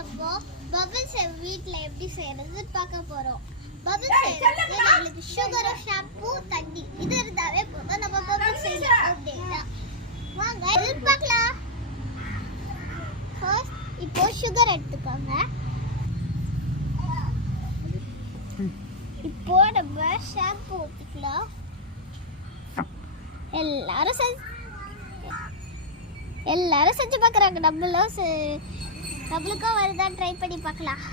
இப்போ பபிள்ஸ் வீட்ல எப்படி செய்யறது பார்க்க போறோம். பபிள்ஸ் செய்யறது நம்மளுக்கு சுகர், ஷாம்பு, தண்ணி இது இருந்தாவே போதும். நம்ம பபிள்ஸ் செய்யலாம் அப்படினா வாங்க இது பார்க்கலாம். ஃபர்ஸ்ட் இப்போ சுகர் எடுத்துக்கோங்க. இப்போ நம்ம ஷாம்பு ஊத்திக்கலாம். எல்லாரும் செஞ்சு பார்க்குறாங்க. நம்மளுக்கும் வருதா ட்ரை பண்ணி பார்க்கலாம்.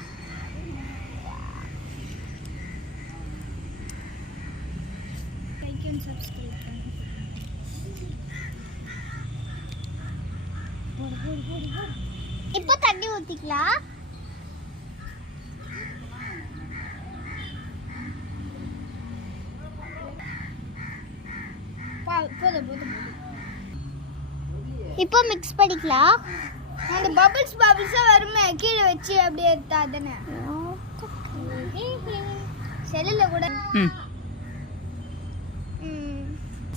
இப்போ தண்ணி ஊற்றிக்கலாம். இப்போ மிக்ஸ் பண்ணிக்கலாம். அந்த பபிள்ஸா வருமே கீழே வச்சு அப்படியே எடுத்தா தானே செல்லுல கூட.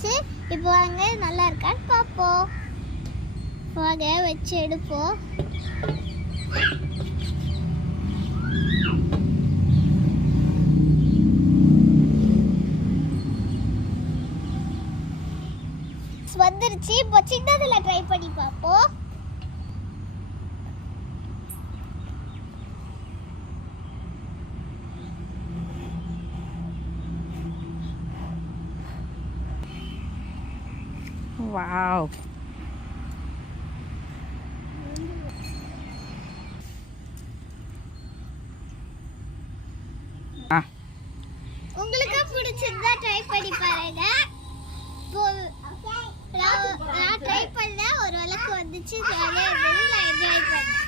சரி இப்போ வாங்க நல்லா இருக்கான்னு பார்ப்போம். வாங்க வச்சு எடுப்போம். வந்துருச்சு. இப்போ சின்னதுல ட்ரை பண்ணி பார்ப்போம். வாவ், உங்களுக்கு பிடிச்சிருந்தா ட்ரை பண்ணி பாருங்க. நான் ட்ரை பண்ண ஒரு அளவுக்கு வந்துச்சு. ஜாலியாக இருந்தது. நான் என்ஜாய் பண்ணேன்.